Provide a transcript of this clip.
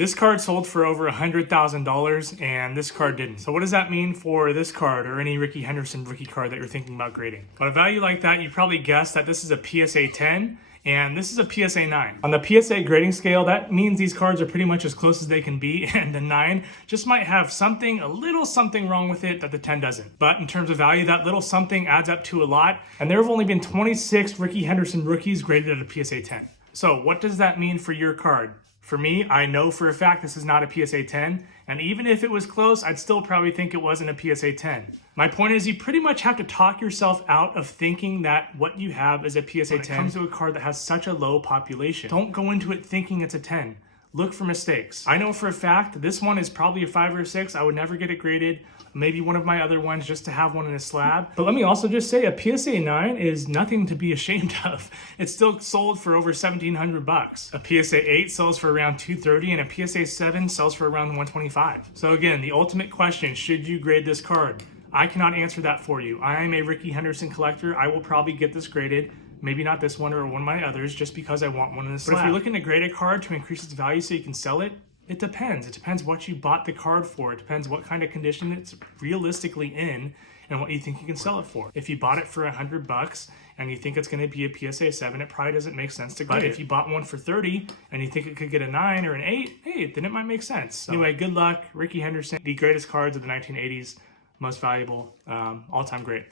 This card sold for over $100,000 and this card didn't. So what does that mean for this card or any Rickey Henderson rookie card that you're thinking about grading? On a value like that, you probably guessed that this is a PSA 10 and this is a PSA 9. On the PSA grading scale, that means these cards are pretty much as close as they can be, and the 9 just might have something, a little something wrong with it that the 10 doesn't. But in terms of value, that little something adds up to a lot, and there have only been 26 Rickey Henderson rookies graded at a PSA 10. So what does that mean for your card? For me, I know for a fact this is not a PSA 10, and even if it was close, I'd still probably think it wasn't a PSA 10. My point is, you pretty much have to talk yourself out of thinking that what you have is a PSA 10 when it comes to a card that has such a low population. Don't go into it thinking it's a 10. Look for mistakes. I know for a fact this one is probably a 5 or a 6. I would never get it graded. Maybe one of my other ones just to have one in a slab. But let me also just say a PSA 9 is nothing to be ashamed of. It's still sold for over $1,700. A PSA 8 sells for around $230 and a PSA 7 sells for around $125. So again, the ultimate question, should you grade this card? I cannot answer that for you. I am a Rickey Henderson collector. I will probably get this graded. Maybe not this one or one of my others just because I want one in the slab. But if you're looking to grade a card to increase its value so you can sell it, it depends. It depends what you bought the card for. It depends what kind of condition it's realistically in and what you think you can sell it for. If you bought it for $100 and you think it's going to be a PSA 7, it probably doesn't make sense to grade it. But if you bought one for $30 and you think it could get a 9 or an 8, hey, then it might make sense. So anyway, good luck. Rickey Henderson, the greatest cards of the 1980s, most valuable, all-time great.